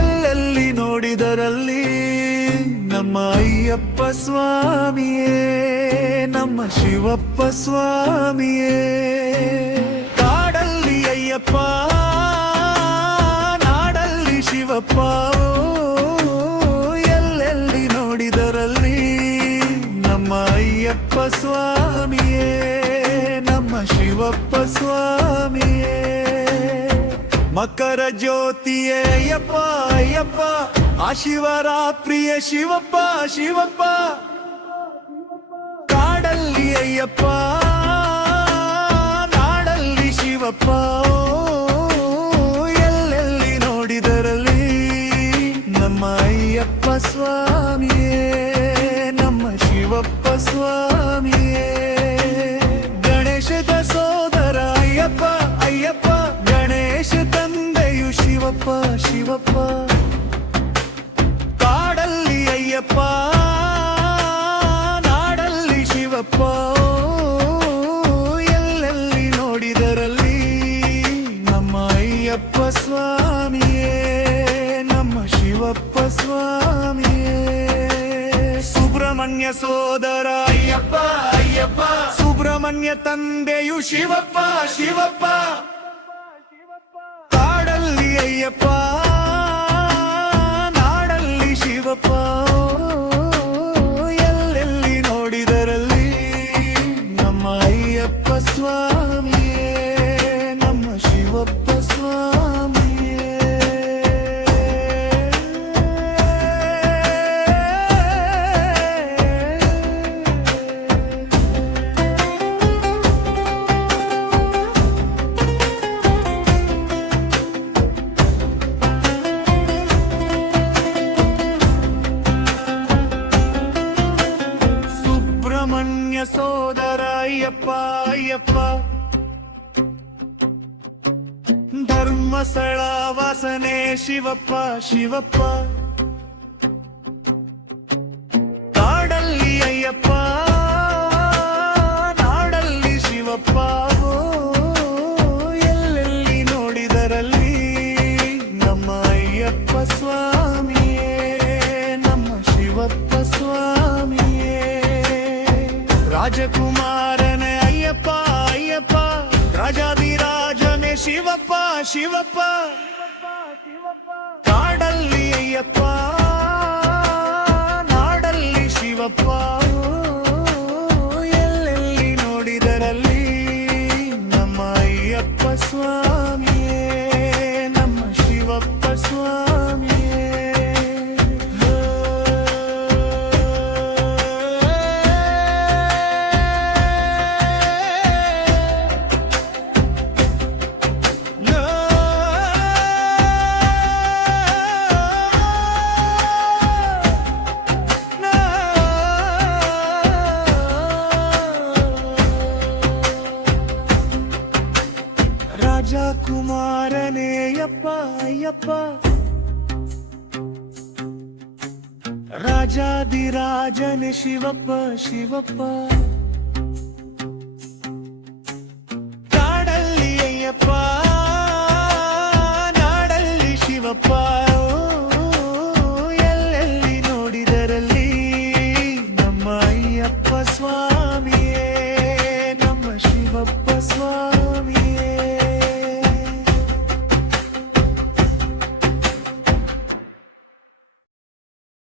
ಎಲ್ಲೆಲ್ಲಿ ನೋಡಿದರಲ್ಲಿ ನಮ್ಮ ಅಯ್ಯಪ್ಪ ಸ್ವಾಮಿಯೇ, ನಮ್ಮ ಶಿವಪ್ಪ ಸ್ವಾಮಿಯೇ. ಕಾಡಲ್ಲಿ ಅಯ್ಯಪ್ಪ, ನಾಡಲ್ಲಿ ಶಿವಪ್ಪ, ಎಲ್ಲೆಲ್ಲಿ ನೋಡಿದರಲ್ಲಿ ನಮ್ಮ ಅಯ್ಯಪ್ಪ ಸ್ವಾಮಿಯೇ, ನಮ್ಮ ಶಿವಪ್ಪ ಸ್ವಾಮಿಯೇ. ಮಕರ ಜ್ಯೋತಿಯೇ ಅಯ್ಯಪ್ಪ ಅಯ್ಯಪ್ಪ, ಆ ಶಿವರಾತ್ರಿಯ ಶಿವಪ್ಪ ಶಿವಪ್ಪ. ಕಾಡಲ್ಲಿ ಅಯ್ಯಪ್ಪ, ನಾಡಲ್ಲಿ ಶಿವಪ್ಪ, ಎಲ್ಲೆಲ್ಲಿ ನೋಡಿದರಲ್ಲಿ ನಮ್ಮ ಅಯ್ಯಪ್ಪ ಸ್ವಾಮಿಯೇ, ನಮ್ಮ ಶಿವಪ್ಪ ಸ್ವಾಮಿಯೇ. ಗಣೇಶದ ಸೋದರ ಅಯ್ಯಪ್ಪ ಅಯ್ಯಪ್ಪ, ಗಣೇಶ ತಂದೆಯು ಶಿವಪ್ಪ ಶಿವಪ್ಪ. ಕಾಡಲ್ಲಿ ಅಯ್ಯಪ್ಪ, ನಾಡಲ್ಲಿ ಶಿವಪ್ಪ, ಎಲ್ಲೆಲ್ಲಿ ನೋಡಿದರಲ್ಲಿ ನಮ್ಮ ಅಯ್ಯಪ್ಪ ಸ್ವಾಮಿಯೇ, ನಮ್ಮ ಶಿವಪ್ಪ ಸ್ವಾಮಿಯೇ. ಸುಬ್ರಹ್ಮಣ್ಯ ಸೋದರ ಅಯ್ಯಪ್ಪ ಅಯ್ಯಪ್ಪ, ಸುಬ್ರಹ್ಮಣ್ಯ ತಂದೆಯು ಶಿವಪ್ಪ ಶಿವಪ್ಪ. ಕಾಡಲ್ಲಿ ಅಯ್ಯಪ್ಪ, ನಾಡಲ್ಲಿ ಶಿವಪ್ಪ, ಎಲ್ಲೆಲ್ಲಿ ನೋಡಿದರಲ್ಲಿ ನಮ್ಮ ಅಯ್ಯಪ್ಪ ಸ್ವಾಮಿಯೇ, ನಮ್ಮ ಶಿವಪ್ಪ ಸ್ವಾಮಿಯೇ. ಸುಬ್ರಹ್ಮಣ್ಯ ಸೋದರ ಅಯ್ಯಪ್ಪ ಅಯ್ಯಪ್ಪ, ಧರ್ಮಸ್ಥಳ ವಾಸನೆ ಶಿವಪ್ಪ ಶಿವಪ್ಪ. ಕಾಡಲ್ಲಿ ಅಯ್ಯಪ್ಪ, ನಾಡಲ್ಲಿ ಶಿವಪ್ಪ, ಎಲ್ಲೆಲ್ಲಿ ನೋಡಿದರಲ್ಲಿ ನಮ್ಮ ಅಯ್ಯಪ್ಪ ಸ್ವಾಮಿಯೇ, ನಮ್ಮ ಶಿವಪ್ಪ ಸ್ವಾಮಿಯೇ. ರಾಜಕುಮಾರನೇ ಅಯ್ಯಪ್ಪ ಅಯ್ಯಪ್ಪ, ರಾಜಾದಿರಾಜನೇ ಶಿವಪ್ಪ ಶಿವಪ್ಪ. ಕಾಡಲ್ಲಿ ಅಯ್ಯಪ್ಪ, ನಾಡಲ್ಲಿ ಶಿವಪ್ಪ, ಎಲ್ಲೆಲ್ಲಿ ನೋಡಿದರಲ್ಲಿ ನಮ್ಮ ಅಯ್ಯಪ್ಪ ಸ್ವಾಮಿಯೇ, ನಮ್ಮ ಶಿವಪ್ಪ ಸ್ವಾಮಿಯೇ. ರಾಜಕುಮಾರನೇ ಅಯ್ಯಪ್ಪ ಅಯ್ಯಪ್ಪ, ರಾಜಾದಿರಾಜನೇ ಶಿವಪ್ಪ ಶಿವಪ್ಪ. ಕಾಡಲ್ಲಿ ಅಯ್ಯಪ್ಪ,